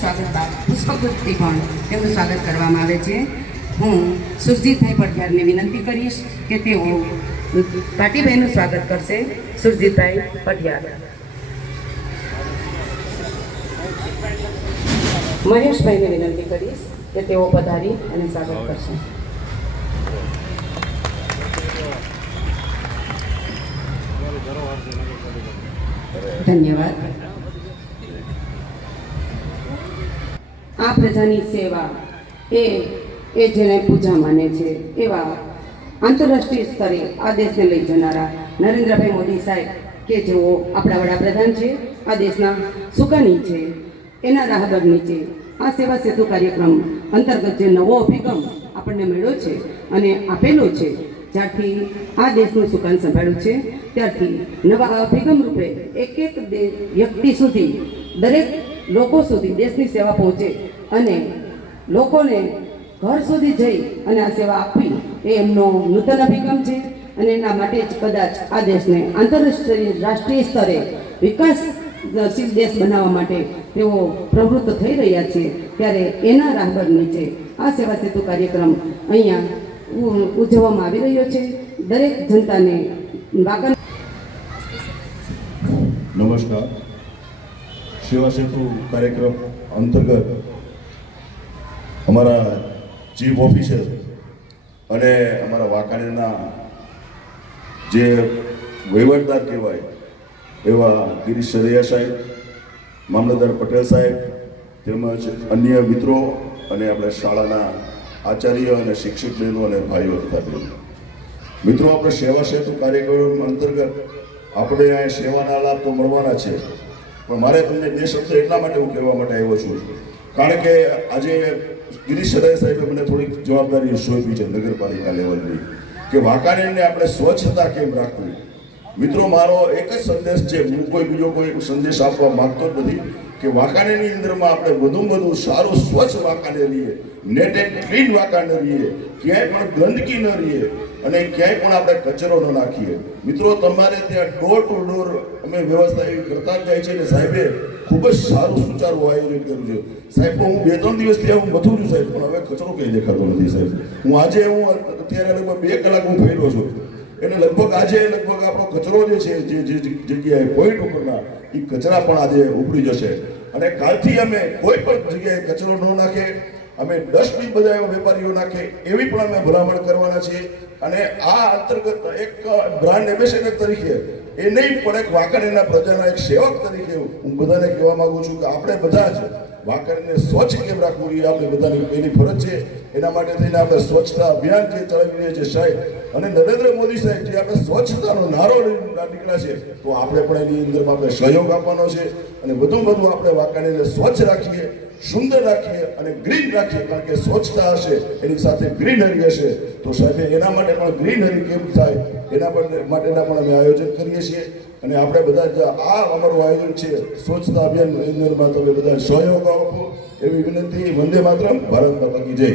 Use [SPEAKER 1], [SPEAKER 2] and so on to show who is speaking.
[SPEAKER 1] પુષ્પગુપ્તથી પણ તેમનું સ્વાગત કરવામાં આવે છે. હું સુરજીતભાઈ પટિયારને વિનંતી કરીશ કે તેઓ ભાટીભાઈનું સ્વાગત કરશે. સુરજીતભાઈ પટિયાર મહેશભાઈને વિનંતી કરીશ કે તેઓ પધારી અને સ્વાગત કરશે. ધન્યવાદ. આ પ્રજાની સેવા એ એ જેને પૂજા માને છે, એવા આંતરરાષ્ટ્રીય સ્તરે આ દેશને લઈ જનારા નરેન્દ્રભાઈ મોદી સાહેબ, કે જેઓ આપણા વડાપ્રધાન છે, આ દેશના સુકાની છે, એના રાહબર નીચે આ સેવા સેતુ કાર્યક્રમ અંતર્ગત જે નવો અભિગમ આપણને મળ્યો છે અને આપેલો છે, જ્યારથી આ દેશનું સુકાન સંભાળ્યું છે, ત્યારથી નવા અભિગમ રૂપે એક એક વ્યક્તિ સુધી, દરેક લોકો સુધી દેશની સેવા પહોંચે અને લોકોને ઘર સુધી જઈ અને આ સેવા આપવી એ એમનો નૂતન અભિગમ છે અને એના માટે જ કદાચ આ દેશને આંતરરાષ્ટ્રીય, રાષ્ટ્રીય સ્તરે વિકાસશીલ દેશ બનાવવા માટે તેઓ પ્રવૃત્ત થઈ રહ્યા છે, ત્યારે એના રાહબર નીચે આ સેવા સેતુ કાર્યક્રમ અહીંયા ઉજવવામાં આવી રહ્યો છે. દરેક જનતાને વાકન
[SPEAKER 2] નમસ્કાર. સેવા સેતુ કાર્યક્રમ અંતર્ગત અમારા ચીફ ઓફિસર અને અમારા વાંકાણીના જે વહીવટદાર કહેવાય, એવા ગિરીશ સરૈયા સાહેબ, મામલતદાર પટેલ સાહેબ, તેમજ અન્ય મિત્રો અને આપણે શાળાના આચાર્ય અને શિક્ષક બહેનો અને ભાઈઓ તથા બહેનો. મિત્રો, આપણે સેવા સેતુ કાર્યક્રમ અંતર્ગત આપણે અહીંયા સેવાના લાભ તો મળવાના છે, પણ મારે તમને બે શબ્દ એટલા માટે હું કહેવા માટે આવ્યો છું. કારણ કે આજે ગિરીશ સદાય સાહેબે મને થોડીક જવાબદારી સોંપી છે, નગરપાલિકા લેવલની, કે વાંકાનેરને આપણે સ્વચ્છતા કેમ રાખવી? મિત્રો, મારો એક જ સંદેશ છે, હું કોઈ બીજો કોઈ સંદેશ આપવા માંગતો જ નથી, કે વાંકાનેરની અંદરમાં આપણે વધુમાં વધુ સારું સ્વચ્છ વાંકાને રહીએ નેટ એન્ડ ક્લીન વાંકાને રહીએ ક્યાંય પણ ગંદકી ન રહીએ અને ક્યાંય પણ આપણે કચરો ન નાખીએ. મિત્રો, તમારે ત્યાં ડોર ટુ ડોર અમે વ્યવસ્થા એવી કરતા જ જાય છે અને સાહેબે, ખૂબ જ સારું સુચારું આયોજન કર્યું છે. સાહેબ હું બે ત્રણ દિવસથી હું બધું છું સાહેબ, પણ હવે કચરો કંઈ દેખાતો નથી સાહેબ. હું આજે હું અત્યારે લગભગ બે કલાક હું ફેર્યો છું. એટલે લગભગ આજે લગભગ આપણો કચરો જે છે, જે જે જગ્યાએ પોઈન્ટ ઉપરના એ કચરા પણ આજે ઉપડી જશે. અને કાલથી અમે કોઈ પણ જગ્યાએ કચરો ન નાખે. અમે ડસ્ટબિન બધા એવા વેપારીઓ નાખે, એવી પણ અમે ભલામણ કરવાના છીએ. અને આ અંતર્ગત એક બ્રાન્ડ એમ્બેસેડર તરીકે, એ નહીં પણ એક વાંકાનેરના પ્રજાના એક સેવક તરીકે હું બધાને કહેવા માગું છું કે આપણે બધા જ વાંકાનેરને સ્વચ્છ કેમ રાખવું? એ આપણે બધાની એની ફરજ છે. એના માટે થઈને આપણે સ્વચ્છતા અભિયાન જે ચલાવી રહ્યા છે સાહેબ, અને નરેન્દ્ર મોદી સાહેબ, જે આપણે સ્વચ્છતાનો નારો નીકળ્યા છે, તો આપણે પણ એની અંદરમાં આપણે સહયોગ આપવાનો છે. અને વધુ વધુ આપણે વાંકાનેરને સ્વચ્છ રાખીએ, સુંદર રાખીએ અને ગ્રીન રાખીએ. કારણ કે સ્વચ્છતા હશે, એની સાથે ગ્રીનરી હશે. તો સાહેબ, એના માટે પણ ગ્રીનરી કેમ થાય? એના માટેના પણ અમે આયોજન કરીએ છીએ. અને આપણે બધા આ અમારું આયોજન છે, સ્વચ્છતા અભિયાન અંદરમાં તમે બધા સહયોગ આપો એવી વિનંતી. વંદે માત્ર ભારત માતા કી જય.